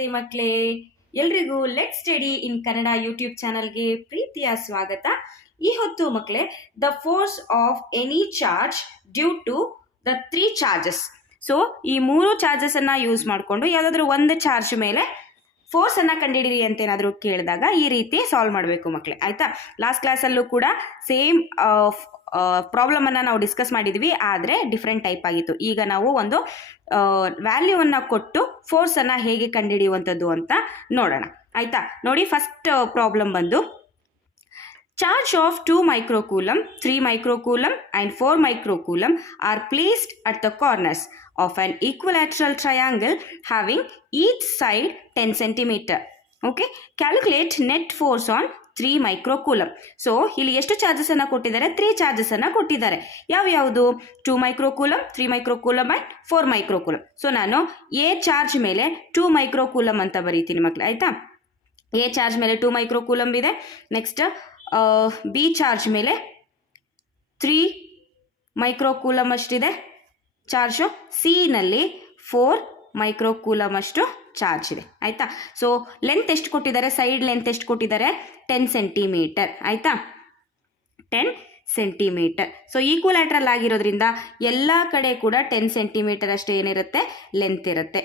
ನಮಸ್ತೆ ಮಕ್ಕಳೇ, ಎಲ್ರಿಗೂ let study in Kannada YouTube ಚಾನಲ್ಗೆ ಪ್ರೀತಿಯ ಸ್ವಾಗತ. ಈ ಹೊತ್ತು ಮಕ್ಕಳೇ, the force of any charge due to the 3 charges. So ಈ 3 ಚಾರ್ಜಸ್ ಅನ್ನ ಯೂಸ್ ಮಾಡಿಕೊಂಡು ಯಾವುದಾದ್ರೂ ಒಂದು ಚಾರ್ಜ್ ಮೇಲೆ ಫೋರ್ಸ್ ಅನ್ನ ಕಂಡುಹಿಡಿಯಿರಿ ಅಂತ ಏನಾದರೂ ಕೇಳಿದಾಗ ಈ ರೀತಿ ಸಾಲ್ವ್ ಮಾಡಬೇಕು ಮಕ್ಕಳೇ, ಆಯ್ತಾ. ಲಾಸ್ಟ್ ಕ್ಲಾಸಲ್ಲೂ ಕೂಡ ಸೇಮ್ ಪ್ರಾಬ್ಲಮ್ ಅನ್ನ ನಾವು ಡಿಸ್ಕಸ್ ಮಾಡಿದ್ವಿ, ಆದರೆ ಡಿಫ್ರೆಂಟ್ ಟೈಪ್ ಆಗಿತ್ತು. ಈಗ ನಾವು ಒಂದು ವ್ಯಾಲ್ಯೂವನ್ನ ಕೊಟ್ಟು ಫೋರ್ಸ್ ಅನ್ನ ಹೇಗೆ ಕಂಡುಹಿಡಿಯುವಂಥದ್ದು ಅಂತ ನೋಡೋಣ, ಆಯ್ತಾ. ನೋಡಿ, ಫಸ್ಟ್ ಪ್ರಾಬ್ಲಮ್ ಬಂದು charge of 2 microcoulomb, 3 microcoulomb and 4 microcoulomb are placed at the corners of an equilateral triangle having each side 10 cm. Okay, calculate net force on 3 microcoulomb. So ಇಲ್ಲಿ ಎಷ್ಟು ಚಾರ್ಜಸ್ ಅನ್ನ ಕೊಟ್ಟಿದ್ದಾರೆ? 3 ಚಾರ್ಜಸ್ ಅನ್ನ ಕೊಟ್ಟಿದ್ದಾರೆ. ಯಾವುದು? 2 microcoulomb, 3 microcoulomb and 4 microcoulomb. So ನಾನು A charge ಮೇಲೆ 2 microcoulomb ಅಂತ ಬರೀತೀನಿ ಮಕ್ಕಳು, ಆಯ್ತಾ. ಎ ಚಾರ್ಜ್ ಮೇಲೆ 2 microcoulomb ಇದೆ. ನೆಕ್ಸ್ಟ್ ಬಿ ಚಾರ್ಜ್ ಮೇಲೆ 3 microcoulomb ಅಷ್ಟಿದೆ ಚಾರ್ಜು. ಸಿ ನಲ್ಲಿ 4 microcoulomb ಅಷ್ಟು ಚಾರ್ಜ್ ಇದೆ, ಆಯ್ತಾ. ಸೊ ಲೆಂತ್ ಎಷ್ಟು ಕೊಟ್ಟಿದ್ದಾರೆ? ಸೈಡ್ ಲೆಂತ್ ಎಷ್ಟು ಕೊಟ್ಟಿದ್ದಾರೆ? 10 ಸೆಂಟಿಮೀಟರ್, ಆಯ್ತಾ. 10 ಸೆಂಟಿಮೀಟರ್. ಸೊ ಈಕ್ವಲ್ಯಾಟ್ರಲ್ ಆಗಿರೋದ್ರಿಂದ ಎಲ್ಲ ಕಡೆ ಕೂಡ 10 ಸೆಂಟಿಮೀಟರ್ ಅಷ್ಟೇ ಏನಿರುತ್ತೆ, ಲೆಂತ್ ಇರುತ್ತೆ.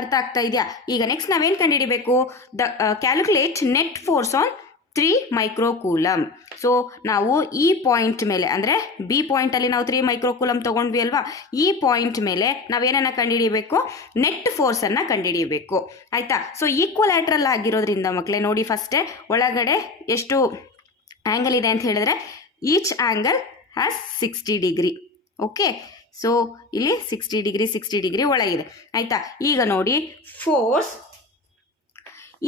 ಅರ್ಥ ಆಗ್ತಾ ಇದೆಯಾ? ಈಗ ನೆಕ್ಸ್ಟ್ ನಾವೇನು ಕಂಡುಹಿಡಿಬೇಕು? Calculate net force on 3 microcoulomb. So ನಾವು ಈ ಪಾಯಿಂಟ್ ಮೇಲೆ, ಅಂದರೆ ಬಿ ಪಾಯಿಂಟಲ್ಲಿ ನಾವು 3 microcoulomb ತೊಗೊಂಡ್ವಿ ಅಲ್ವಾ, ಈ ಪಾಯಿಂಟ್ ಮೇಲೆ ನಾವೇನನ್ನ ಕಂಡುಹಿಡಿಯಬೇಕು? ನೆಟ್ ಫೋರ್ಸನ್ನು ಕಂಡುಹಿಡಿಯಬೇಕು, ಆಯಿತಾ. ಸೊ ಈಕ್ವಲ್ಯಾಟ್ರಲ್ ಆಗಿರೋದ್ರಿಂದ ಮಕ್ಕಳೇ ನೋಡಿ, ಫಸ್ಟೇ ಒಳಗಡೆ ಎಷ್ಟು ಆ್ಯಂಗಲ್ ಇದೆ ಅಂತ ಹೇಳಿದ್ರೆ each angle has 60 degree. Okay, so ಇಲ್ಲಿ 60 ಡಿಗ್ರಿ ಒಳಗಿದೆ, ಆಯಿತಾ. ಈಗ ನೋಡಿ, ಫೋರ್ಸ್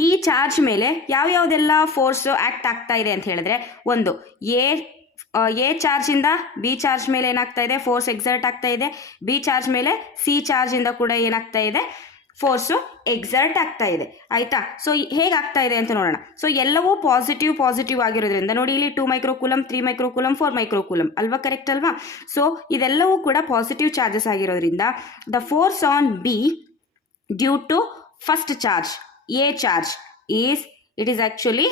ಈ ಚಾರ್ಜ್ ಮೇಲೆ ಯಾವ್ಯಾವುದೆಲ್ಲ ಫೋರ್ಸು ಆ್ಯಕ್ಟ್ ಆಗ್ತಾ ಇದೆ ಅಂತ ಹೇಳಿದ್ರೆ, ಒಂದು ಎ ಚಾರ್ಜಿಂದ ಬಿ ಚಾರ್ಜ್ ಮೇಲೆ ಏನಾಗ್ತಾ ಇದೆ? ಫೋರ್ಸ್ ಎಕ್ಸರ್ಟ್ ಆಗ್ತಾ ಇದೆ. ಬಿ ಚಾರ್ಜ್ ಮೇಲೆ ಸಿ ಚಾರ್ಜಿಂದ ಕೂಡ ಏನಾಗ್ತಾ ಇದೆ? ಫೋರ್ಸು ಎಕ್ಸರ್ಟ್ ಆಗ್ತಾ ಇದೆ, ಆಯಿತಾ. ಸೊ ಹೇಗಾಗ್ತಾ ಇದೆ ಅಂತ ನೋಡೋಣ. ಸೊ ಎಲ್ಲವೂ ಪಾಸಿಟಿವ್ ಆಗಿರೋದ್ರಿಂದ ನೋಡಿ, ಇಲ್ಲಿ 2 microcoulomb, 3 microcoulomb, 4 microcoulomb ಅಲ್ವಾ, ಕರೆಕ್ಟ್ ಅಲ್ವಾ. ಸೊ ಇದೆಲ್ಲವೂ ಕೂಡ ಪಾಸಿಟಿವ್ ಚಾರ್ಜಸ್ ಆಗಿರೋದ್ರಿಂದ the force on B due to first charge A charge it is actually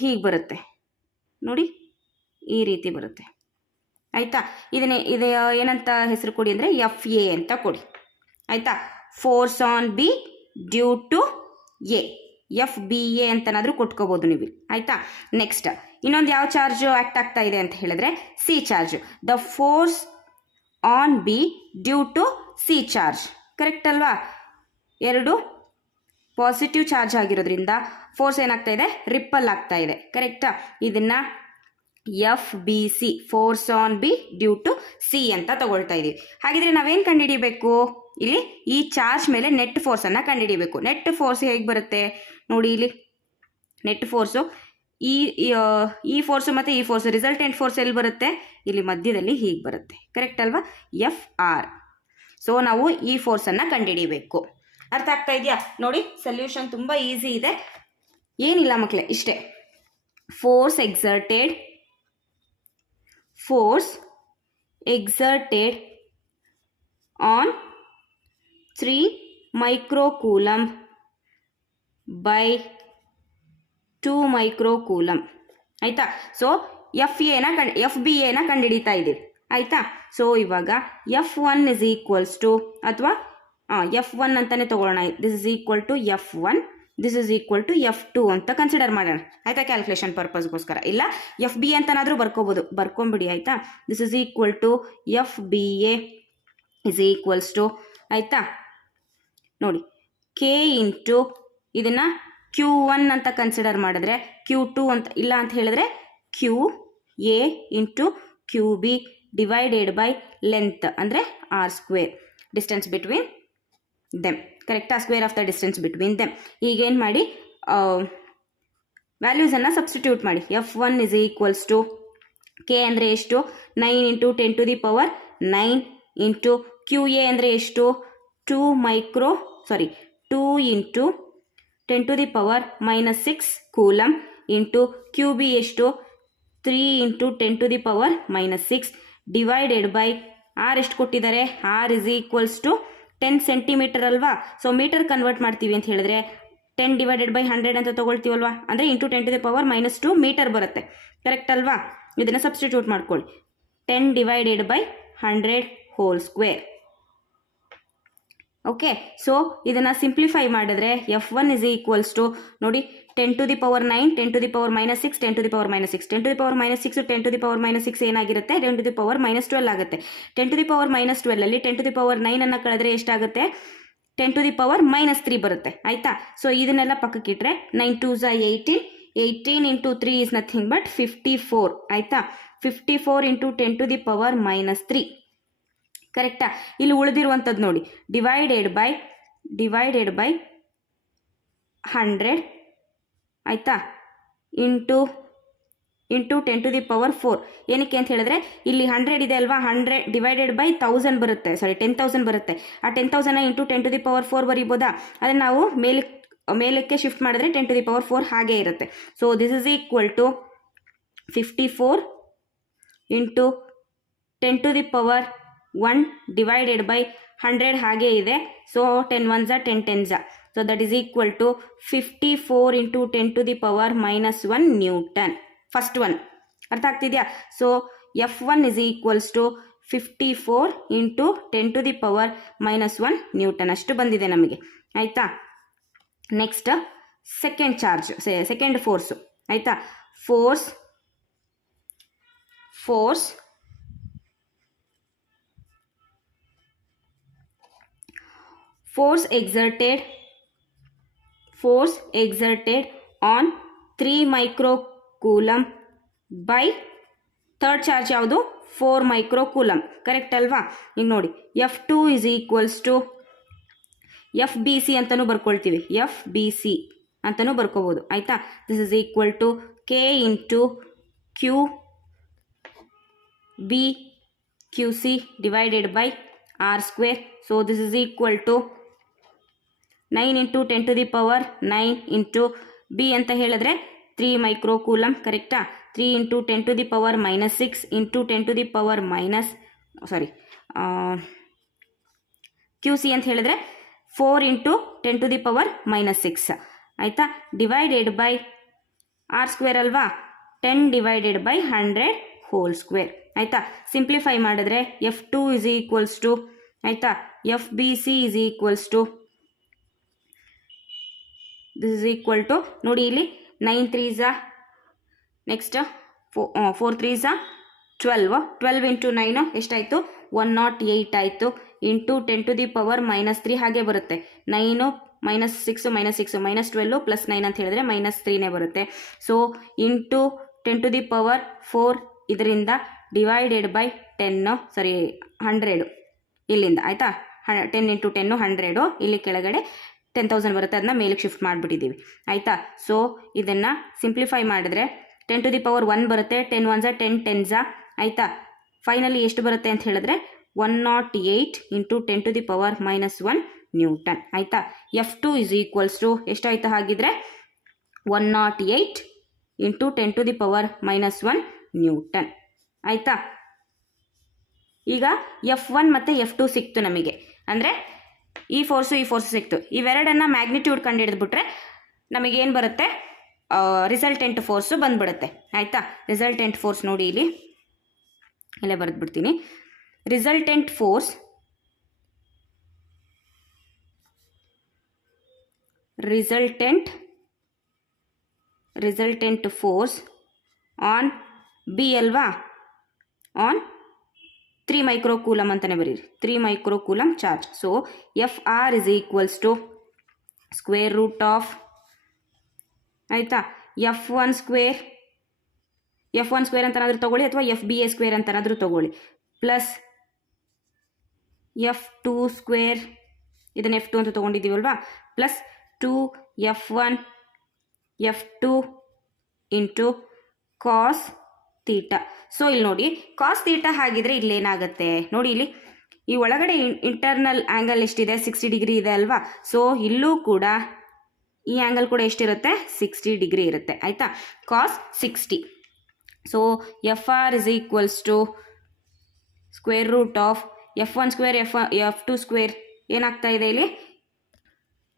ಹೀಗೆ ಬರುತ್ತೆ ನೋಡಿ, ಈ ರೀತಿ ಬರುತ್ತೆ, ಆಯಿತಾ. ಇದು ಏನಂತ ಹೆಸರು ಕೊಡಿ ಅಂದರೆ ಎಫ್ ಎ ಅಂತ ಕೊಡಿ, ಆಯಿತಾ. Force on B due to A, F B A ಅಂತನಾದರೂ ಕೊಟ್ಕೋಬೋದು ನೀವು, ಆಯಿತಾ. ನೆಕ್ಸ್ಟ್ ಇನ್ನೊಂದು ಯಾವ ಚಾರ್ಜು ಆ್ಯಕ್ಟ್ ಆಗ್ತಾ ಇದೆ ಅಂತ ಹೇಳಿದ್ರೆ C charge. The force on B due to C charge, correct ಅಲ್ವಾ. ಎರಡು ಪಾಸಿಟಿವ್ ಚಾರ್ಜ್ ಆಗಿರೋದ್ರಿಂದ ಫೋರ್ಸ್ ಏನಾಗ್ತಾ ಇದೆ? ರಿಪ್ಪಲ್ ಆಗ್ತಾ ಇದೆ, ಕರೆಕ್ಟಾ. ಇದನ್ನು F B C, force on B due to C ಅಂತ ತಗೊಳ್ತಾ ಇದ್ದೀವಿ. ಹಾಗಿದ್ರೆ ನಾವೇನು ಕಂಡುಹಿಡಿಬೇಕು? ಇಲ್ಲಿ ಈ ಚಾರ್ಜ್ ಮೇಲೆ ನೆಟ್ ಫೋರ್ಸನ್ನು ಕಂಡುಹಿಡಿಬೇಕು. ನೆಟ್ ಫೋರ್ಸ್ ಹೇಗೆ ಬರುತ್ತೆ ನೋಡಿ, ಇಲ್ಲಿ ನೆಟ್ ಫೋರ್ಸು ಈ ಫೋರ್ಸು ಮತ್ತು ಈ ಫೋರ್ಸು, ರಿಸಲ್ಟೆಂಟ್ ಫೋರ್ಸ್ ಎಲ್ಲಿ ಬರುತ್ತೆ? ಇಲ್ಲಿ ಮಧ್ಯದಲ್ಲಿ ಹೀಗೆ ಬರುತ್ತೆ, ಕರೆಕ್ಟ್ ಅಲ್ವಾ, ಎಫ್ ಆರ್. ಸೊ ನಾವು ಈ ಫೋರ್ಸನ್ನು ಕಂಡುಹಿಡಿಬೇಕು. ಅರ್ಥ ಆಗ್ತಾ ಇದೆಯಾ? ನೋಡಿ, ಸೊಲ್ಯೂಷನ್ ತುಂಬ ಈಸಿ ಇದೆ, ಏನಿಲ್ಲ ಮಕ್ಕಳೇ, ಇಷ್ಟೇ. Force exerted on 3 microcoulomb by 2 microcoulomb, ಆಯಿತಾ. ಸೊ ಎಫ್ ಬಿ ಎನ ಕಂಡುಹಿಡಿತಾ ಇದ್ದೀವಿ, ಆಯಿತಾ. ಸೊ ಇವಾಗ F1 ಇಸ್ ಈಕ್ವಲ್ಸ್ ಟು, ಅಥವಾ F1 ಅಂತಲೇ ತೊಗೊಳ್ಳೋಣ. This is equal to F1, this is equal to F2 ಅಂತ ಕನ್ಸಿಡರ್ ಮಾಡೋಣ, ಆಯಿತಾ. ಕ್ಯಾಲ್ಕುಲೇಷನ್ ಪರ್ಪಸ್ಗೋಸ್ಕರ ಇಲ್ಲ ಎಫ್ ಬಿ ಅಂತನಾದರೂ ಬರ್ಕೊಂಬಿಡಿ, ಆಯಿತಾ. This is equal to F B A is equals to, ಆಯಿತಾ. ನೋಡಿ, ಕೆ ಇಂಟು ಇದನ್ನು Q1 ಅಂತ ಕನ್ಸಿಡರ್ ಮಾಡಿದ್ರೆ Q2 ಅಂತ, ಇಲ್ಲ ಅಂತ ಹೇಳಿದ್ರೆ Q A into Q B divided by length ಅಂದರೆ R square, distance between them, ಕರೆಕ್ಟಾ. Square of the distance between them. ಈಗೇನು ಮಾಡಿ, ವ್ಯಾಲ್ಯೂಸನ್ನು ಸಬ್ಸ್ಟಿಟ್ಯೂಟ್ ಮಾಡಿ. F1 is equals to K ಅಂದರೆ ಎಷ್ಟು? 9 into 10 to the power 9 into Q A ಅಂದರೆ ಎಷ್ಟು? 2 into 10 to the power -6 coulomb into Q B ಎಷ್ಟು? 3 into 10 to the power -6 divided by R ಎಷ್ಟು ಕೊಟ್ಟಿದ್ದಾರೆ? R is equals to 10 centimetre ಅಲ್ವಾ. So metre convert ಮಾಡ್ತೀವಿ ಅಂತ ಹೇಳಿದ್ರೆ 10 ಡಿವೈಡೆಡ್ ಬೈ 100 ಅಂತ ತೊಗೊಳ್ತೀವಲ್ವಾ, ಅಂದರೆ ಇಂಟು 10⁻⁻2 ಮೀಟರ್ ಬರುತ್ತೆ. ಕರೆಕ್ಟ್ ಅಲ್ವಾ? ಇದನ್ನು ಸಬ್ಸ್ಟಿಟ್ಯೂಟ್ ಮಾಡ್ಕೊಳ್ಳಿ. 10 divided by 100 whole square. Okay, so ಇದನ್ನು ಸಿಂಪ್ಲಿಫೈ ಮಾಡಿದ್ರೆ F1 ಇಸ್ ಈಕ್ವಲ್ಸ್ ಟು ನೋಡಿ 10⁻9, 10⁻⁻6, 10⁻⁻6, 10⁻⁻6, 10⁻⁻6 ಏನಾಗಿರುತ್ತೆ, 10⁻12 ಆಗುತ್ತೆ. 10⁻12 ಅಲ್ಲಿ 10⁻9 ಅನ್ನು ಕಳೆದ್ರೆ ಎಷ್ಟಾಗುತ್ತೆ, 10⁻−3 ಬರುತ್ತೆ. ಆಯ್ತಾ? ಸೊ ಇದನ್ನೆಲ್ಲ ಪಕ್ಕಕ್ಕಿಟ್ರೆ 9 2s are 18, 18 into 3 is nothing but 54. ಆಯ್ತಾ? 54 into 10⁻−3. ಕರೆಕ್ಟಾ? ಇಲ್ಲಿ ಉಳಿದಿರುವಂಥದ್ದು ನೋಡಿ, ಡಿವೈಡೆಡ್ ಬೈ 100 ಆಯಿತಾ, ಇಂಟು 10⁻4. ಏನಕ್ಕೆ ಅಂತ ಹೇಳಿದ್ರೆ ಇಲ್ಲಿ 100 ಇದೆ ಅಲ್ವಾ, 100 ಡಿವೈಡೆಡ್ ಬೈ 1000 ಬರುತ್ತೆ, ಸಾರಿ 10,000 ಬರುತ್ತೆ. ಆ 10,000 ಇಂಟು 10⁻4 ಬರೀಬೋದಾ? ಅದನ್ನು ನಾವು ಮೇಲಕ್ಕೆ ಶಿಫ್ಟ್ ಮಾಡಿದ್ರೆ 10⁻4 ಹಾಗೇ ಇರುತ್ತೆ. So this is equal to 54 into 10⁻1 divided by 100 ಹಾಗೇ ಇದೆ. So 10 1s are 10 10s are. So that is equal to 54 into 10⁻−1 newton. First one ಅರ್ಥ ಆಗ್ತಿದೆಯಾ? So F1 is equals to 54 into 10⁻−1 newton ಅಷ್ಟು ಬಂದಿದೆ ನಮಗೆ. ಆಯಿತಾ? Next second charge, second force. ಆಯಿತಾ? Force exerted on 3 microcoulomb by third charge ಯಾವುದು, 4 microcoulomb. Correct ಅಲ್ವಾ? ಈಗ ನೋಡಿ F2 is equals to FBC ಅಂತಲೂ ಬರ್ಕೊಳ್ತೀವಿ, FBC ಅಂತಲೂ ಬರ್ಕೋಬೋದು. ಆಯಿತಾ? This is equal to K into QC divided by R square. So this is equal to 9 into 10⁻9 into B ಅಂತ ಹೇಳಿದ್ರೆ 3 ಮೈಕ್ರೋಕೂಲಮ್. ಕರೆಕ್ಟಾ? 3 ಇಂಟು 10⁻6 ಇಂಟು 10⁻, QC ಅಂತ ಹೇಳಿದ್ರೆ 4 ಇಂಟು 10⁻6. ಆಯಿತಾ? ಡಿವೈಡೆಡ್ ಬೈ R ಸ್ಕ್ವೇರ್ ಅಲ್ವಾ, 10 ಡಿವೈಡೆಡ್ ಬೈ 100 ಹೋಲ್ ಸ್ಕ್ವೇರ್. ಆಯಿತಾ? Simplify ಮಾಡಿದ್ರೆ F2 is equals to, ಆಯಿತಾ, FBC is equals to, this is equal to ನೋಡಿ ಇಲ್ಲಿ 9 3s ನೆಕ್ಸ್ಟ್ 4 3s 12 ಇಂಟು 9 ಎಷ್ಟಾಯಿತು, 108 ಆಯಿತು. ಇಂಟು 10⁻−3 ಹಾಗೆ ಬರುತ್ತೆ. 9 -6 -12 ಪ್ಲಸ್ 9 ಅಂತ ಹೇಳಿದ್ರೆ -3ನೇ ಬರುತ್ತೆ. ಸೊ ಇಂಟು 10⁻4 ಇದರಿಂದ ಡಿವೈಡೆಡ್ ಬೈ 100 ಇಲ್ಲಿಂದ. ಆಯಿತಾ? 10 ಇಂಟು 10 100, ಇಲ್ಲಿ ಕೆಳಗಡೆ 10,000 ಬರುತ್ತೆ, ಅದನ್ನ ಮೇಲಕ್ಕೆ ಶಿಫ್ಟ್ ಮಾಡಿಬಿಟ್ಟಿದ್ದೀವಿ. ಆಯಿತಾ? ಸೊ ಇದನ್ನು ಸಿಂಪ್ಲಿಫೈ ಮಾಡಿದ್ರೆ 10⁻1 ಬರುತ್ತೆ, 10 1s are 10 10s are. ಆಯಿತಾ? ಫೈನಲಿ ಎಷ್ಟು ಬರುತ್ತೆ ಅಂತ ಹೇಳಿದ್ರೆ 108 ಇಂಟು 10⁻−1 ನ್ಯೂಟನ್. ಆಯಿತಾ? F2 ಇಸ್ ಈಕ್ವಲ್ಸ್ ಟು ಎಷ್ಟಾಯಿತು ಹಾಗಿದ್ರೆ 108 ಇಂಟು 10⁻−1 ನ್ಯೂಟನ್. ಆಯಿತಾ? ಈಗ F1 ಮತ್ತು F2 ಸಿಕ್ತು ನಮಗೆ, ಅಂದರೆ ಈ ಫೋರ್ಸು ಸಿಕ್ತು. ಇವೆರಡನ್ನು ಮ್ಯಾಗ್ನಿಟ್ಯೂಡ್ ಕಂಡು ಹಿಡಿದ್ಬಿಟ್ರೆ ನಮಗೇನು ಬರುತ್ತೆ, ರಿಸಲ್ಟೆಂಟ್ ಫೋರ್ಸು ಬಂದ್ಬಿಡುತ್ತೆ. ಆಯಿತಾ? ರಿಸಲ್ಟೆಂಟ್ ಫೋರ್ಸ್ ನೋಡಿ ಇಲ್ಲಿ ಇಲ್ಲೇ ಬರೆದ್ಬಿಡ್ತೀನಿ. ರಿಸಲ್ಟೆಂಟ್ ಫೋರ್ಸ್ ಆನ್ ಬಿ ಅಲ್ವಾ, ಆನ್ 3 ಮೈಕ್ರೋಕೂಲಮ್ ಅಂತಲೇ ಬರೀರಿ, 3 microcoulomb charge. So FR is equals to square root of, ಆಯಿತಾ, F1 ಸ್ಕ್ವೇರ್ ಅಂತನಾದರೂ ತೊಗೊಳ್ಳಿ, ಅಥವಾ FBA ಸ್ಕ್ವೇರ್ ಅಂತನಾದರೂ ತೊಗೊಳ್ಳಿ, ಪ್ಲಸ್ F2 ಸ್ಕ್ವೇರ್, ಇದನ್ನು F2 ಅಂತ ತೊಗೊಂಡಿದ್ದೀವಲ್ವಾ, plus 2F1 F2 into cos theta. So ಇಲ್ಲಿ ನೋಡಿ ಕಾಸ್ ತೀಟಾ ಹಾಗಿದ್ರೆ ಇಲ್ಲೇನಾಗುತ್ತೆ ನೋಡಿ, ಇಲ್ಲಿ ಈ ಒಳಗಡೆ ಇಂಟರ್ನಲ್ ಆ್ಯಂಗಲ್ ಎಷ್ಟಿದೆ, 60 ಡಿಗ್ರಿ ಇದೆ ಅಲ್ವಾ. ಸೊ ಇಲ್ಲೂ ಕೂಡ ಈ ಆ್ಯಂಗಲ್ ಕೂಡ ಎಷ್ಟಿರುತ್ತೆ, 60 ಡಿಗ್ರಿ ಇರುತ್ತೆ. ಆಯಿತಾ? Cos 60. So FR is equals to square root of F1 square F2 square ಏನಾಗ್ತಾ ಇದೆ ಇಲ್ಲಿ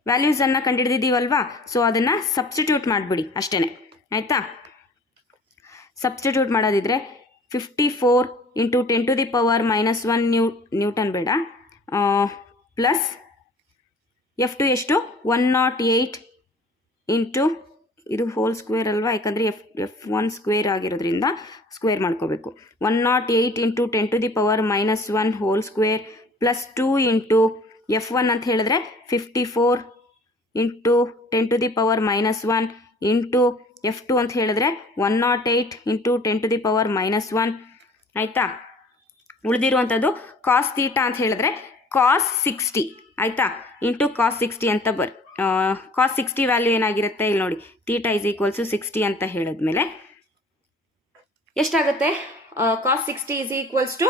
ವ್ಯಾಲ್ಯೂಸನ್ನು ಕಂಡುಹಿಡಿದಿದ್ದೀವಲ್ವಾ, ಸೊ ಅದನ್ನು ಸಬ್ಸ್ಟಿಟ್ಯೂಟ್ ಮಾಡಿಬಿಡಿ ಅಷ್ಟೇ ಆಯಿತಾ. ಸಬ್ಸ್ಟಿಟ್ಯೂಟ್ ಮಾಡೋದಿದ್ರೆ 54 ಇಂಟು 10⁻⁻1 ನ್ಯೂಟನ್ ಬೇಡ, ಪ್ಲಸ್ F2 ಎಷ್ಟು 108 ಇಂಟು ಇದು ಹೋಲ್ ಸ್ಕ್ವೇರ್ ಅಲ್ವಾ, ಯಾಕಂದರೆ F1 ಸ್ಕ್ವೇರ್ ಆಗಿರೋದ್ರಿಂದ ಸ್ಕ್ವೇರ್ ಮಾಡ್ಕೋಬೇಕು. 108 into 10⁻⁻1 whole square plus 2 into F1 ಅಂತ ಹೇಳಿದ್ರೆ 54 ಇಂಟು 10⁻⁻1 ಇಂಟು F2 ಅಂತ ಹೇಳಿದ್ರೆ 108 ಇಂಟು 10⁻⁻1 ಆಯಿತಾ. ಉಳಿದಿರುವಂಥದ್ದು ಕಾಸ್ ತೀಟಾ ಅಂತ ಹೇಳಿದ್ರೆ ಕಾಸ್ 60 ಆಯಿತಾ, ಇಂಟು ಕಾಸ್ 60 ಅಂತ ಕಾಸ್ 60 ವ್ಯಾಲ್ಯೂ ಏನಾಗಿರುತ್ತೆ ಇಲ್ಲಿ ನೋಡಿ, ತೀಟಾ ಇಸ್ ಈಕ್ವಲ್ಸ್ 60 ಅಂತ ಹೇಳಿದ್ಮೇಲೆ ಎಷ್ಟಾಗುತ್ತೆ, ಕಾಸ್ 60 ಇಸ್ ಈಕ್ವಲ್ಸ್ ಟು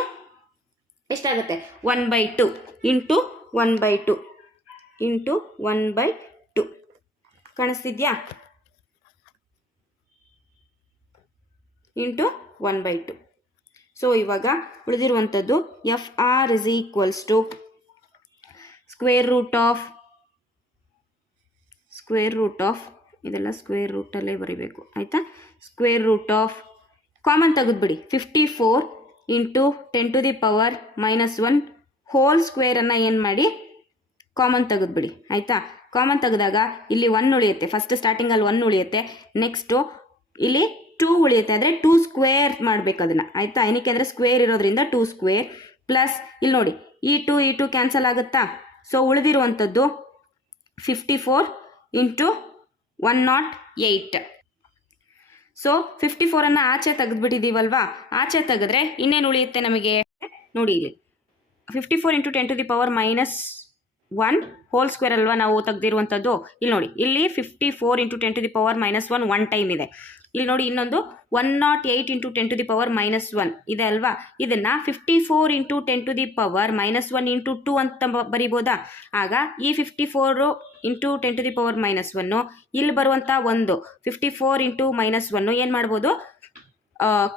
ಎಷ್ಟಾಗುತ್ತೆ 1/2 ಇಂಟು 1/2 ಇಂಟು 1/2 ಕಾಣಿಸ್ತಿದ್ಯಾ, ಇಂಟು 1/2. ಸೊ ಇವಾಗ ಉಳಿದಿರುವಂಥದ್ದು FR is equals to square root of ಇದೆಲ್ಲ ಸ್ಕ್ವೇರ್ ರೂಟಲ್ಲೇ ಬರೀಬೇಕು ಆಯಿತಾ. ಸ್ಕ್ವೇರ್ ರೂಟ್ ಆಫ್ ಕಾಮನ್ ತೆಗೆದುಬಿಡಿ, 54 ಇಂಟು 10⁻⁻1 ಹೋಲ್ ಸ್ಕ್ವೇರನ್ನು ಏನು ಮಾಡಿ ಕಾಮನ್ ತೆಗೆದುಬಿಡಿ ಆಯಿತಾ. ಕಾಮನ್ ತೆಗೆದಾಗ ಇಲ್ಲಿ 1 ಉಳಿಯುತ್ತೆ, ಫಸ್ಟ್ ಸ್ಟಾರ್ಟಿಂಗಲ್ಲಿ 1 ಉಳಿಯುತ್ತೆ, ನೆಕ್ಸ್ಟು ಇಲ್ಲಿ 2 ಉಳಿಯುತ್ತೆ, ಅಂದರೆ 2 ಸ್ಕ್ವೇರ್ ಮಾಡಬೇಕು ಅದನ್ನು ಆಯಿತಾ. ಏನಕ್ಕೆ ಅಂದರೆ ಸ್ಕ್ವೇರ್ ಇರೋದ್ರಿಂದ 2 ಸ್ಕ್ವೇರ್ ಪ್ಲಸ್ ಇಲ್ಲಿ ನೋಡಿ ಈ 2 ಕ್ಯಾನ್ಸಲ್ ಆಗುತ್ತಾ. ಸೊ ಉಳಿದಿರುವಂಥದ್ದು 54 ಇಂಟು 108. ಸೊ 54ಅನ್ನು ಆಚೆ ತೆಗೆದುಬಿಟ್ಟಿದ್ದೀವಲ್ವಾ, ಆಚೆ ತೆಗೆದ್ರೆ ಇನ್ನೇನು ಉಳಿಯುತ್ತೆ ನಮಗೆ ನೋಡಿ, ಇಲ್ಲಿ 54 ಇಂಟು 10⁻⁻1 ಹೋಲ್ ಸ್ಕ್ವೇರ್ ಅಲ್ವಾ ನಾವು ತೆಗೆದಿರುವಂಥದ್ದು. ಇಲ್ಲಿ ನೋಡಿ, ಇಲ್ಲಿ 54 ಇಂಟು 10⁻⁻1 ಒನ್ ಟೈಮ್ ಇದೆ. ಇಲ್ಲಿ ನೋಡಿ ಇನ್ನೊಂದು 108 ಇಂಟು 10⁻⁻1 ಇದೆ ಅಲ್ವಾ, ಇದನ್ನು 54 ಇಂಟು 10⁻⁻1 ಇಂಟು 2 ಅಂತ ಬರಿಬೋದಾ. ಆಗ ಈ 54 ಇಂಟು 10⁻⁻1 ಇಲ್ಲಿ ಬರುವಂಥ ಒಂದು 54 ಇಂಟು -1 ಏನು ಮಾಡ್ಬೋದು,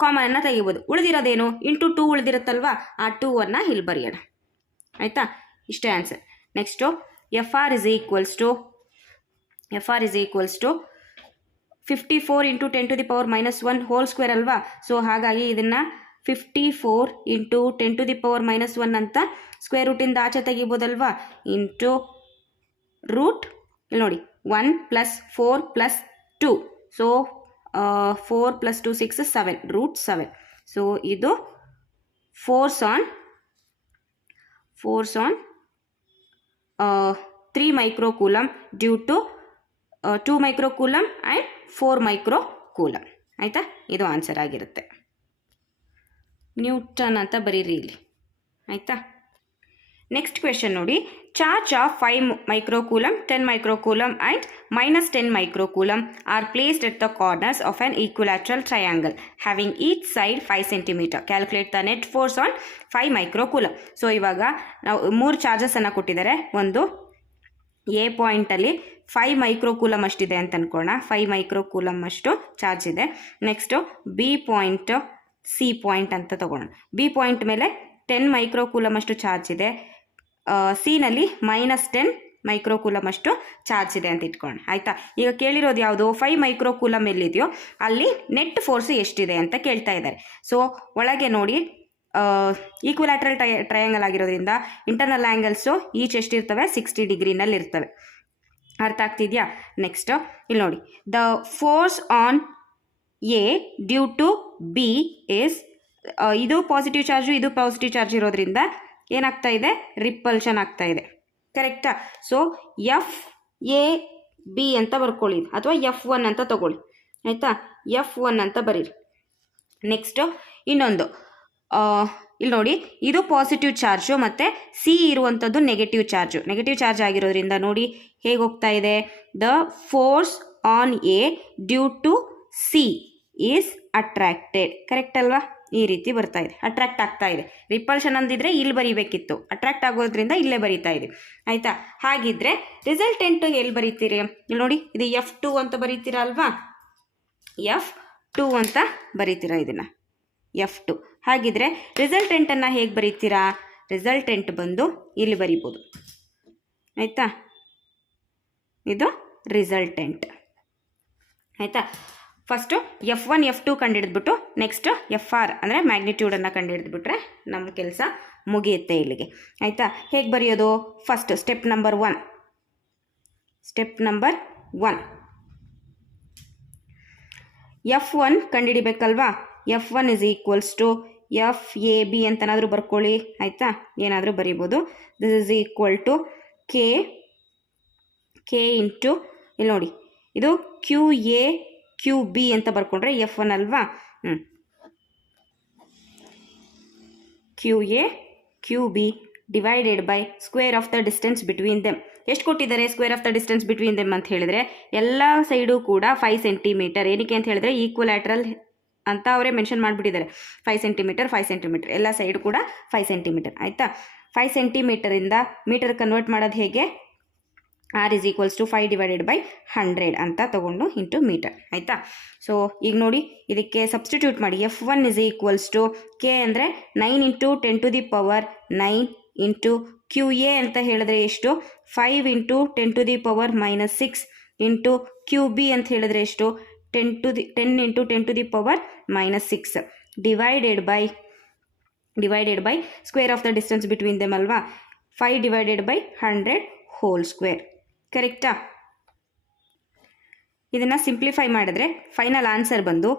ಕಾಮನನ್ನು ತೆಗಿಬೋದು. ಉಳಿದಿರೋದೇನು ಇಂಟು 2 ಉಳಿದಿರುತ್ತಲ್ವಾ, ಆ 2ಅನ್ನು ಇಲ್ಲಿ ಬರೆಯೋಣ ಆಯಿತಾ. ಇಷ್ಟೇ answer. Next FR is equals to 54 into 10⁻⁻1 whole square ಅಲ್ವಾ. ಸೊ ಹಾಗಾಗಿ ಇದನ್ನು 54 ಇಂಟು 10⁻⁻1 ಅಂತ ಸ್ಕ್ವೇರ್ ರೂಟಿಂದ ಆಚೆ ತೆಗಿಬೋದಲ್ವಾ, ಇಂಟು ರೂಟ್ ಇಲ್ಲಿ ನೋಡಿ 1 plus 4 plus 2, so 4 plus 2 6 7 root 7. So ಇದು force on 3 microcoulomb due to 2 microcoulomb and 4 microcoulomb ಆಯಿತಾ. ಇದು ಆನ್ಸರ್ ಆಗಿರುತ್ತೆ. ನ್ಯೂಟನ್ ಅಂತ ಬರೀರಿ ಇಲ್ಲಿ ಆಯಿತಾ. ನೆಕ್ಸ್ಟ್ ಕ್ವೆಶನ್ ನೋಡಿ, charge of 5 microcoulomb 10 microcoulomb and -10 microcoulomb are placed at the corners of an equilateral triangle having each side 5 centimetre. Calculate the net force on 5 microcoulomb. So ಇವಾಗ ನಾವು 3 ಚಾರ್ಜಸನ್ನು ಕೊಟ್ಟಿದ್ದಾರೆ. ಒಂದು ಎ ಪಾಯಿಂಟಲ್ಲಿ 5 ಮೈಕ್ರೋಕೂಲಮ್ ಅಷ್ಟಿದೆ ಅಂತ ಅಂದ್ಕೊಳ್ಳೋಣ, 5 ಮೈಕ್ರೋಕೂಲಮ್ ಅಷ್ಟು charge ಇದೆ. Next B point, C point ಅಂತ ತಗೊಳ್ಳೋಣ. B point ಮೇಲೆ 10 ಮೈಕ್ರೋಕೂಲಮ್ ಅಷ್ಟು ಚಾರ್ಜ್ ಇದೆ, ಸಿನಲ್ಲಿ -10 ಮೈಕ್ರೋಕೂಲಮ್ ಅಷ್ಟು ಚಾರ್ಜ್ ಇದೆ ಅಂತ ಇಟ್ಕೊಳ್ಳೋಣ ಆಯಿತಾ. ಈಗ ಕೇಳಿರೋದು ಯಾವುದು, 5 ಮೈಕ್ರೋಕೂಲಮ್ ಎಲ್ಲಿದೆಯೋ ಅಲ್ಲಿ ನೆಟ್ ಫೋರ್ಸ್ ಎಷ್ಟಿದೆ ಅಂತ ಕೇಳ್ತಾ ಇದ್ದಾರೆ. ಸೊ ಒಳಗೆ ನೋಡಿ ಈಕ್ವಿಲ್ಯಾಟ್ರಲ್ ಟ್ರಯಾಂಗಲ್ ಆಗಿರೋದ್ರಿಂದ ಇಂಟರ್ನಲ್ ಆ್ಯಂಗಲ್ಸು ಈಚ್ ಎಷ್ಟಿರ್ತವೆ 60 ಡಿಗ್ರಿನಲ್ಲಿ ಇರ್ತವೆ. ಅರ್ಥ ಆಗ್ತಿದೆಯಾ. ನೆಕ್ಸ್ಟ್ ಇಲ್ಲಿ ನೋಡಿ, the force on A due to B is, ಇದು ಪಾಸಿಟಿವ್ ಚಾರ್ಜು ಇದು ಪಾಸಿಟಿವ್ ಚಾರ್ಜ್ ಇರೋದ್ರಿಂದ ಏನಾಗ್ತಾ ಇದೆ, ರಿಪಲ್ಷನ್ ಆಗ್ತಾ ಇದೆ. ಕರೆಕ್ಟಾ. ಸೊ FAB ಅಂತ ಬರ್ಕೊಳ್ಳಿ ಅಥವಾ F1 ಅಂತ ತಗೊಳ್ಳಿ ಆಯಿತಾ. F1 ಅಂತ ಬರೀರಿ. ನೆಕ್ಸ್ಟು ಇನ್ನೊಂದು ಇಲ್ಲಿ ನೋಡಿ, ಇದು ಪಾಸಿಟಿವ್ ಚಾರ್ಜು ಮತ್ತು ಸಿ ಇರುವಂಥದ್ದು ನೆಗೆಟಿವ್ ಚಾರ್ಜ್ ಆಗಿರೋದ್ರಿಂದ ನೋಡಿ ಹೇಗೆ ಹೋಗ್ತಾ ಇದೆ, the force on A due to C is attracted. Correct ಅಲ್ವಾ, ಈ ರೀತಿ ಬರ್ತಾ ಇದೆ, ಅಟ್ರಾಕ್ಟ್ ಆಗ್ತಾ ಇದೆ. ರಿಪಲ್ಷನ್ ಅಂದಿದ್ರೆ ಇಲ್ಲಿ ಬರೀಬೇಕಿತ್ತು, ಅಟ್ರಾಕ್ಟ್ ಆಗೋದ್ರಿಂದ ಇಲ್ಲೇ ಬರೀತಾ ಇದೆ ಆಯಿತಾ. ಹಾಗಿದ್ರೆ ರಿಸಲ್ಟೆಂಟು ಎಲ್ಲಿ ಬರೀತೀರಿ, ಇಲ್ಲಿ ನೋಡಿ ಇದು F2 ಅಂತ ಬರೀತೀರಾ ಅಲ್ವಾ, F2 ಅಂತ ಬರೀತೀರಾ ಇದನ್ನು F2. ಹಾಗಿದ್ರೆ ರಿಸಲ್ಟೆಂಟನ್ನು ಹೇಗೆ ಬರೀತೀರಾ, ರಿಸಲ್ಟೆಂಟ್ ಬಂದು ಇಲ್ಲಿ ಬರಿಬೋದು ಆಯಿತಾ, ಇದು ರಿಸಲ್ಟೆಂಟ್ ಆಯಿತಾ. First F1 F2 ಕಂಡುಹಿಡಿದ್ಬಿಟ್ಟು next FR ಅಂದರೆ ಮ್ಯಾಗ್ನಿಟ್ಯೂಡನ್ನು ಕಂಡುಹಿಡಿದ್ಬಿಟ್ರೆ ನಮ್ಮ ಕೆಲಸ ಮುಗಿಯುತ್ತೆ ಇಲ್ಲಿಗೆ ಆಯಿತಾ. ಹೇಗೆ ಬರೆಯೋದು? ಫಸ್ಟ್ ಸ್ಟೆಪ್ ನಂಬರ್ 1 F1 ಕಂಡುಹಿಡಿಬೇಕಲ್ವಾ. F1 is equals to FAB ಅಂತನಾದರೂ ಬರ್ಕೊಳ್ಳಿ ಆಯಿತಾ, ಏನಾದರೂ ಬರೀಬೋದು. This is equal to K into ಇಲ್ಲಿ ನೋಡಿ ಇದು QB ಅಂತ ಬರ್ಕೊಂಡ್ರೆ F1 ಅಲ್ವಾ. QB divided by square of the distance between them. ಎಷ್ಟು ಕೊಟ್ಟಿದ್ದಾರೆ square of the distance between them ಅಂತ ಹೇಳಿದ್ರೆ ಎಲ್ಲ ಸೈಡು ಕೂಡ 5 ಸೆಂಟಿಮೀಟರ್. ಏನಕ್ಕೆ ಅಂತ ಹೇಳಿದ್ರೆ ಈಕ್ವಲ್ಯಾಟ್ರಲ್ ಅಂತ ಅವರೇ ಮೆನ್ಷನ್ ಮಾಡಿಬಿಟ್ಟಿದ್ದಾರೆ. 5 ಸೆಂಟಿಮೀಟರ್ ಎಲ್ಲ ಸೈಡ್ ಕೂಡ 5 ಸೆಂಟಿಮೀಟರ್ ಆಯಿತಾ. 5 ಸೆಂಟಿಮೀಟರಿಂದ ಮೀಟರ್ ಕನ್ವರ್ಟ್ ಮಾಡೋದು ಹೇಗೆ? R is equals to 5 divided by 100 ಅಂತ ತಗೊಂಡು ಇಂಟು ಮೀಟರ್ ಆಯಿತಾ. ಸೊ ಈಗ ನೋಡಿ ಇದಕ್ಕೆ ಸಬ್ಸ್ಟಿಟ್ಯೂಟ್ ಮಾಡಿ. F1 is equals to K ಅಂದರೆ 9 into 10 to the power 9 into QA ಅಂತ ಹೇಳಿದ್ರೆ ಎಷ್ಟು? 5 into 10 to the power -6 into QB ಅಂತ ಹೇಳಿದ್ರೆ ಎಷ್ಟು? 10 into 10 to the power -6 divided by square of the distance between them ಅಲ್ವಾ. 5 divided by 100 ಹೋಲ್ ಸ್ಕ್ವೇರ್. ಕರೆಕ್ಟಾ? ಇದನ್ನು ಸಿಂಪ್ಲಿಫೈ ಮಾಡಿದ್ರೆ ಫೈನಲ್ ಆನ್ಸರ್ ಬಂದು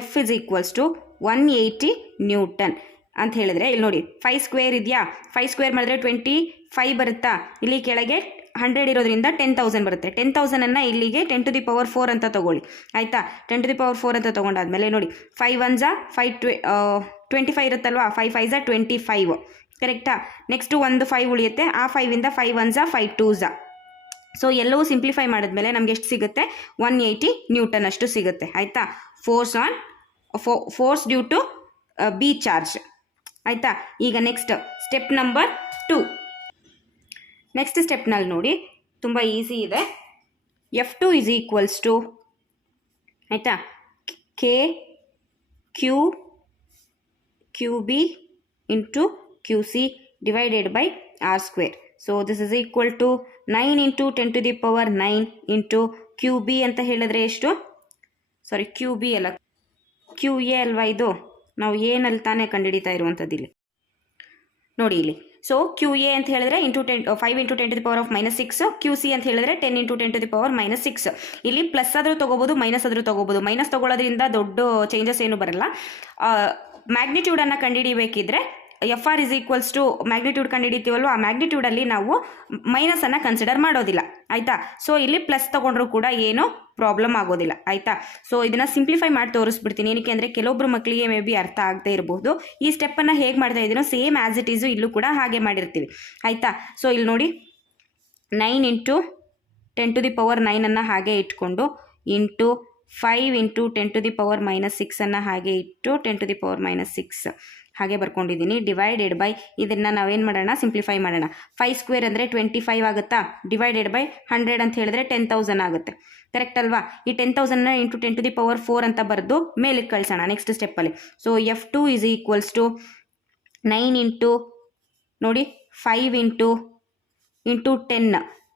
F is equals to 180 Newton ಅಂತ ಹೇಳಿದ್ರೆ ಇಲ್ಲಿ ನೋಡಿ 5 ಸ್ಕ್ವೇರ್ ಇದೆಯಾ, 5 ಸ್ಕ್ವೇರ್ ಮಾಡಿದ್ರೆ 25 ಬರುತ್ತಾ. ಇಲ್ಲಿ ಕೆಳಗೆ 100 ಇರೋದ್ರಿಂದ 10,000 ಬರುತ್ತೆ. 10,000 ಇಲ್ಲಿಗೆ 10 to the power 4 ಅಂತ ತೊಗೊಳ್ಳಿ ಆಯಿತಾ. 10 to the power 4 ಅಂತ ತೊಗೊಂಡಾದ್ಮೇಲೆ ನೋಡಿ 5 1 25 ಇರುತ್ತಲ್ವಾ. 5 5 25 ಕರೆಕ್ಟಾ. ನೆಕ್ಸ್ಟು ಒಂದು 5 ಉಳಿಯುತ್ತೆ. ಆ 5ಇಂದ 5 1 5 2 ಸೊ ಎಲ್ಲವೂ ಸಿಂಪ್ಲಿಫೈ ಮಾಡಿದ್ಮೇಲೆ ನಮ್ಗೆ ಎಷ್ಟು ಸಿಗುತ್ತೆ? 180 ನ್ಯೂಟನ್ ಅಷ್ಟು ಸಿಗುತ್ತೆ ಆಯಿತಾ. Force due to B charge ಆಯಿತಾ. ಈಗ ನೆಕ್ಸ್ಟ್ ಸ್ಟೆಪ್ ನಂಬರ್ 2. ನೆಕ್ಸ್ಟ್ ಸ್ಟೆಪ್ನಲ್ಲಿ ನೋಡಿ ತುಂಬ ಈಸಿ ಇದೆ. F2 is equals to ಆಯಿತಾ QB into QC divided by R square. So this is equal to 9 into 10 to the power 9 into QB ಅಂತ ಹೇಳಿದ್ರೆ ಎಷ್ಟು? ಸಾರಿ QB ಅಲ್ಲ QA ಅಲ್ವಾ ಇದು. ನಾವು ಏನಲ್ಲಿ ತಾನೇ ಕಂಡುಹಿಡಿತಾ ಇರುವಂಥದ್ದು ಇಲ್ಲಿ ನೋಡಿ ಇಲ್ಲಿ. ಸೊ QA ಅಂತ ಹೇಳಿದ್ರೆ 5 into 10 to the power of -6. QC ಅಂತ ಹೇಳಿದ್ರೆ 10 ಇಂಟು 10 to the power -6. ಇಲ್ಲಿ ಪ್ಲಸ್ ಆದರೂ ತೊಗೋಬೋದು, ಮೈನಸ್ ಆದರೂ ತೊಗೋಬೋದು. ಮೈನಸ್ ತೊಗೊಳ್ಳೋದ್ರಿಂದ ದೊಡ್ಡ ಚೇಂಜಸ್ ಏನು ಬರಲ್ಲ. ಮ್ಯಾಗ್ನಿಟ್ಯೂಡನ್ನು ಕಂಡುಹಿಡಿಬೇಕಿದ್ರೆ FR is equals to magnitude ಕಂಡುಹಿಡಿತೀವಲ್ವ, ಆ ಮ್ಯಾಗ್ನಿಟ್ಯೂಡಲ್ಲಿ ನಾವು ಮೈನಸನ್ನು ಕನ್ಸಿಡರ್ ಮಾಡೋದಿಲ್ಲ ಆಯಿತಾ. ಸೊ ಇಲ್ಲಿ ಪ್ಲಸ್ ತೊಗೊಂಡ್ರೂ ಕೂಡ ಏನೂ ಪ್ರಾಬ್ಲಮ್ ಆಗೋದಿಲ್ಲ ಆಯಿತಾ. ಸೊ ಇದನ್ನು ಸಿಂಪ್ಲಿಫೈ ಮಾಡಿ ತೋರಿಸ್ಬಿಡ್ತೀನಿ. ಏನಕ್ಕೆ ಅಂದರೆ ಕೆಲವೊಬ್ಬರು ಮಕ್ಕಳಿಗೆ ಮೇ ಬಿ ಅರ್ಥ ಆಗದೇ ಇರಬಹುದು. ಈ ಸ್ಟೆಪ್ಪನ್ನು ಹೇಗೆ ಮಾಡ್ತಾ ಇದ್ದೀನೋ ಸೇಮ್ ಆ್ಯಸ್ ಇಟ್ ಈಸು ಇಲ್ಲೂ ಕೂಡ ಹಾಗೆ ಮಾಡಿರ್ತೀವಿ ಆಯಿತಾ. ಸೊ ಇಲ್ಲಿ ನೋಡಿ 9 ಇಂಟು 10 to the power 9 ಹಾಗೆ ಇಟ್ಕೊಂಡು into 5 into 10 to the power -6 ಹಾಗೆ ಇಟ್ಟು 10 to the power -6 ಹಾಗೆ ಬರ್ಕೊಂಡಿದ್ದೀನಿ. ಡಿವೈಡೆಡ್ ಬೈ ಇದನ್ನು ನಾವೇನು ಮಾಡೋಣ? ಸಿಂಪ್ಲಿಫೈ ಮಾಡೋಣ. 5 ಸ್ಕ್ವೇರ್ ಅಂದರೆ 25 ಆಗುತ್ತಾ. ಡಿವೈಡೆಡ್ ಬೈ 100 ಅಂತ ಹೇಳಿದ್ರೆ 10,000 ಆಗುತ್ತೆ. ಕರೆಕ್ಟ್ ಅಲ್ವಾ. ಈ 10,000 ಇಂಟು 10 to the power 4 ಅಂತ ಬರೆದು ಮೇಲಕ್ಕೆ ಕಳಿಸೋಣ ನೆಕ್ಸ್ಟ್ ಸ್ಟೆಪ್ಪಲ್ಲಿ. So F2 is equals to 9 into ನೋಡಿ 5 ಇಂಟು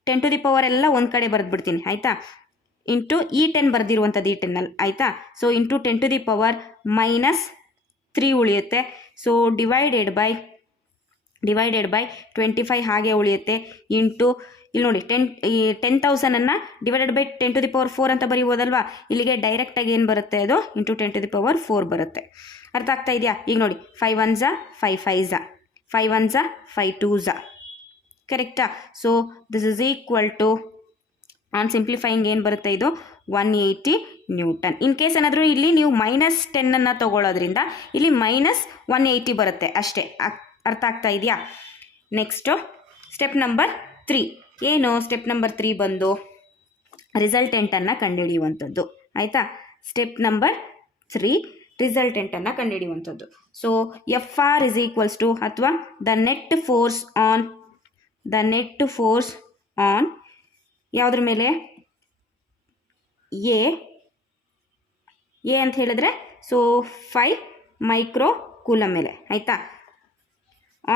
10 to the power ಎಲ್ಲ ಒಂದು ಕಡೆ ಬರೆದ್ಬಿಡ್ತೀನಿ ಆಯಿತಾ. ಇಂಟು ಈ 10 ಬರೆದಿರುವಂಥದ್ದು ಈ 10 ಆಯಿತಾ. So into 10 to the power -3 ಉಳಿಯುತ್ತೆ. ಸೊ ಡಿವೈಡೆಡ್ ಬೈ 25 ಹಾಗೆ ಉಳಿಯುತ್ತೆ. ಇಂಟು ಇಲ್ಲಿ ನೋಡಿ 10,000 divided by 10 to the power 4 ಅಂತ ಬರೀಬೋದಲ್ವಾ. ಇಲ್ಲಿಗೆ ಡೈರೆಕ್ಟಾಗಿ ಏನು ಬರುತ್ತೆ? ಅದು ಇಂಟು 10 to the power 4 ಬರುತ್ತೆ. ಅರ್ಥ ಆಗ್ತಾ ಇದೆಯಾ? ಈಗ ನೋಡಿ 5 1 5 5 5 1 5 2 ಕರೆಕ್ಟಾ. So this is equal to on simplifying ಏನು ಬರುತ್ತೆ? ಇದು 180 ನ್ಯೂಟನ್. ಇನ್ ಕೇಸ್ ಏನಾದರೂ ಇಲ್ಲಿ ನೀವು -10 ತೊಗೊಳ್ಳೋದ್ರಿಂದ ಇಲ್ಲಿ -180 ಬರುತ್ತೆ ಅಷ್ಟೇ. ಅರ್ಥ ಆಗ್ತಾ ಇದೆಯಾ? ನೆಕ್ಸ್ಟು ಸ್ಟೆಪ್ ನಂಬರ್ 3 ಏನು? ಸ್ಟೆಪ್ ನಂಬರ್ 3 ಬಂದು ರಿಸಲ್ಟೆಂಟನ್ನು ಕಂಡುಹಿಡಿಯುವಂಥದ್ದು ಆಯಿತಾ. ಸ್ಟೆಪ್ ನಂಬರ್ 3 ರಿಸಲ್ಟೆಂಟನ್ನು ಕಂಡುಹಿಡಿಯುವಂಥದ್ದು. So FR is equals to ಅಥವಾ ದ ನೆಟ್ ಫೋರ್ಸ್ ಆನ್ ಯಾವುದ್ರ ಮೇಲೆ? ಎ ಅಂತ ಹೇಳಿದ್ರೆ ಸೊ 5 ಮೈಕ್ರೋ ಕೂಲಮ್ ಮೇಲೆ ಆಯಿತಾ.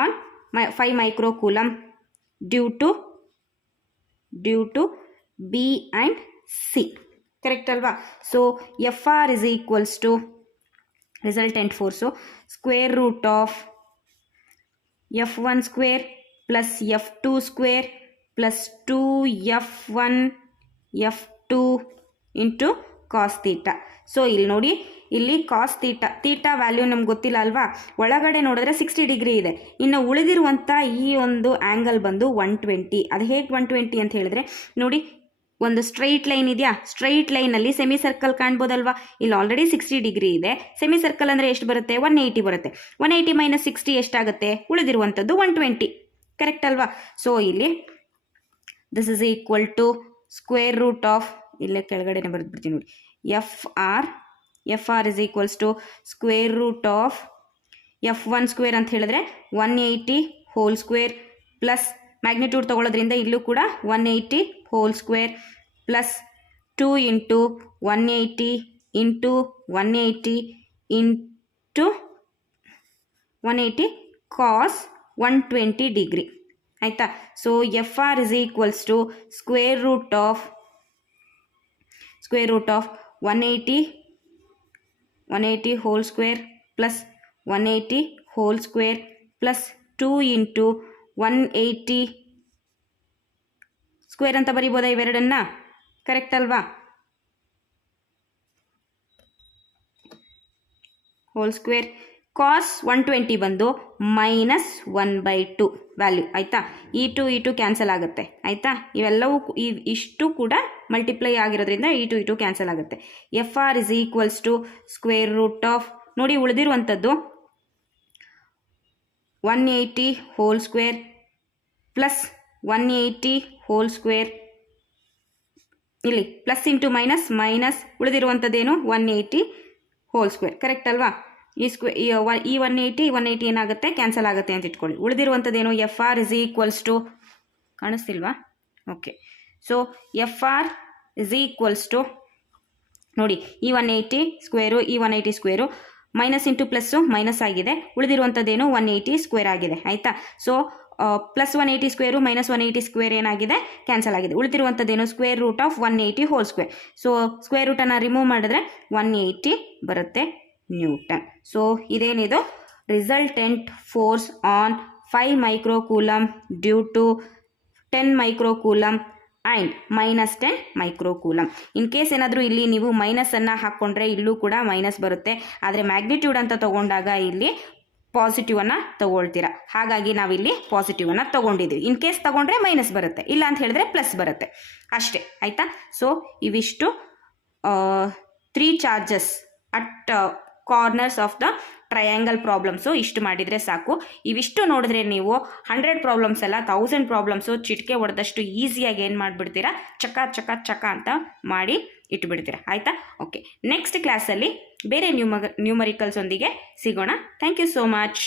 On 5 microcoulomb due to due to B and C. Correct ಅಲ್ವಾ? So F R is equals to resultant force square root of F1 square plus F2 square plus 2F1 F2 into cos theta. So ಇಲ್ಲಿ ನೋಡಿ, ಇಲ್ಲಿ cos theta value ನಮ್ಗೆ ಗೊತ್ತಿಲ್ಲ ಅಲ್ವಾ? ಒಳಗಡೆ ನೋಡಿದ್ರೆ 60 degree ಇದೆ. ಇನ್ನು ಉಳಿದಿರುವಂಥ ಈ ಒಂದು ಆ್ಯಂಗಲ್ ಬಂದು 120. ಅದು ಹೇಗೆ 120 ಅಂತ ಹೇಳಿದ್ರೆ ನೋಡಿ, ಒಂದು ಸ್ಟ್ರೈಟ್ ಲೈನ್ ಇದೆಯಾ, ಸ್ಟ್ರೈಟ್ ಲೈನಲ್ಲಿ ಸೆಮಿ ಸರ್ಕಲ್ ಕಾಣ್ಬೋದಲ್ವಾ? ಇಲ್ಲಿ ಆಲ್ರೆಡಿ 60 ಡಿಗ್ರಿ ಇದೆ. ಸೆಮಿ ಸರ್ಕಲ್ ಅಂದರೆ ಎಷ್ಟು ಬರುತ್ತೆ? 180 ಬರುತ್ತೆ. 180 ಮೈನಸ್ 60 ಎಷ್ಟಾಗುತ್ತೆ? ಉಳಿದಿರುವಂಥದ್ದು 120. ಕರೆಕ್ಟ್ ಅಲ್ವಾ? ಸೊ ಇಲ್ಲಿ this is equal to square root of, ಇಲ್ಲೇ ಕೆಳಗಡೆನೆ ಬರೆದ್ಬಿಡ್ತೀನಿ ನೋಡಿ, F R is equals to square root of F1 square ಅಂತ ಹೇಳಿದ್ರೆ 180 ಹೋಲ್ ಸ್ಕ್ವೇರ್ ಪ್ಲಸ್ ಮ್ಯಾಗ್ನಿಟ್ಯೂಡ್ ತೊಗೊಳ್ಳೋದ್ರಿಂದ ಇಲ್ಲೂ ಕೂಡ 180 whole square plus 2 into 180 into 180 into 180 cos 120 degree. ಆಯಿತಾ? So F R is equals to square root of 180 whole square plus 180 whole square plus 2 into 180 square ಅಂತ ಬರೀಬೋದಾ ಇವೆರಡನ್ನ? Correct ಅಲ್ವಾ? ಹೋಲ್ ಸ್ಕ್ವೇರ್ ಕಾಸ್ 120 ಬಂದು minus 1/2 value. ಆಯಿತಾ? ಈ two cancel ಆಗುತ್ತೆ. ಆಯಿತಾ? ಇವೆಲ್ಲವೂ ಇಷ್ಟು ಕೂಡ ಮಲ್ಟಿಪ್ಲೈ ಆಗಿರೋದ್ರಿಂದ ಈ ಟು ಕ್ಯಾನ್ಸಲ್ ಆಗುತ್ತೆ. F R is equals to square root of, ನೋಡಿ ಉಳಿದಿರುವಂಥದ್ದು 180 whole square plus 180 whole square, ಇಲ್ಲಿ ಪ್ಲಸ್ ಇಂಟು ಮೈನಸ್ ಮೈನಸ್, ಉಳಿದಿರುವಂಥದ್ದೇನು 180 ಹೋಲ್ ಸ್ಕ್ವೇರ್. ಕರೆಕ್ಟ್ ಅಲ್ವಾ? ಈ 180 ಏನಾಗುತ್ತೆ? ಕ್ಯಾನ್ಸಲ್ ಆಗುತ್ತೆ ಅಂತ ಇಟ್ಕೊಳ್ಳಿ. ಉಳಿದಿರುವಂಥದ್ದೇನು? F R is equals to, ಕಾಣಿಸ್ತಿಲ್ವಾ? Okay. So F R is equals to, ನೋಡಿ ಈ 180 ಸ್ಕ್ವೇರು ಈ 180 square minus into plus minus ಆಗಿದೆ. ಉಳಿದಿರುವಂಥದ್ದೇನು? 180 ಸ್ಕ್ವೇರ್ ಆಗಿದೆ. ಆಯಿತಾ? So plus 180 square minus 180 square ಏನಾಗಿದೆ? ಕ್ಯಾನ್ಸಲ್ ಆಗಿದೆ. ಉಳಿದಿರುವಂಥದ್ದೇನು? Square root of 180 whole square. So square ರೂಟನ್ನು ರಿಮೂವ್ ಮಾಡಿದ್ರೆ 180 ಬರುತ್ತೆ ನ್ಯೂಟನ್. ಸೊ ಇದೇನಿದು? Resultant force on 5 microcoulomb due to 10 microcoulomb and minus 10 microcoulomb. In case ಏನಾದರೂ ಇಲ್ಲಿ ನೀವು ಮೈನಸನ್ನು ಹಾಕ್ಕೊಂಡ್ರೆ ಇಲ್ಲೂ ಕೂಡ ಮೈನಸ್ ಬರುತ್ತೆ. ಆದರೆ ಮ್ಯಾಗ್ನಿಟ್ಯೂಡ್ ಅಂತ ತೊಗೊಂಡಾಗ ಇಲ್ಲಿ ಪಾಸಿಟಿವನ್ನು ತೊಗೊಳ್ತೀರಾ. ಹಾಗಾಗಿ ನಾವಿಲ್ಲಿ ಪಾಸಿಟಿವನ್ನು ತೊಗೊಂಡಿದ್ದೀವಿ. ಇನ್ ಕೇಸ್ ತೊಗೊಂಡ್ರೆ ಮೈನಸ್ ಬರುತ್ತೆ, ಇಲ್ಲ ಅಂತ ಹೇಳಿದ್ರೆ ಪ್ಲಸ್ ಬರುತ್ತೆ ಅಷ್ಟೇ. ಆಯಿತಾ? ಸೊ ಇವಿಷ್ಟು 3 charges at corners of the triangle problems. ಇಷ್ಟು ಮಾಡಿದರೆ ಸಾಕು. ಇವಿಷ್ಟು ನೋಡಿದ್ರೆ ನೀವು 100 ಪ್ರಾಬ್ಲಮ್ಸ್ ಅಲ್ಲ 1000 ಪ್ರಾಬ್ಲಮ್ಸು ಚಿಟಿಕೆ ಹೊಡೆದಷ್ಟು ಈಸಿಯಾಗಿ ಏನು ಮಾಡಿಬಿಡ್ತೀರಾ? ಚಕ ಅಂತ ಮಾಡಿ ಇಟ್ಬಿಡ್ತೀರಾ. ಆಯಿತಾ? ಓಕೆ, ನೆಕ್ಸ್ಟ್ ಕ್ಲಾಸಲ್ಲಿ ಬೇರೆ ನ್ಯೂಮರಿಕಲ್ಸ್ ಒಂದಿಗೆ ಸಿಗೋಣ. Thank you so much.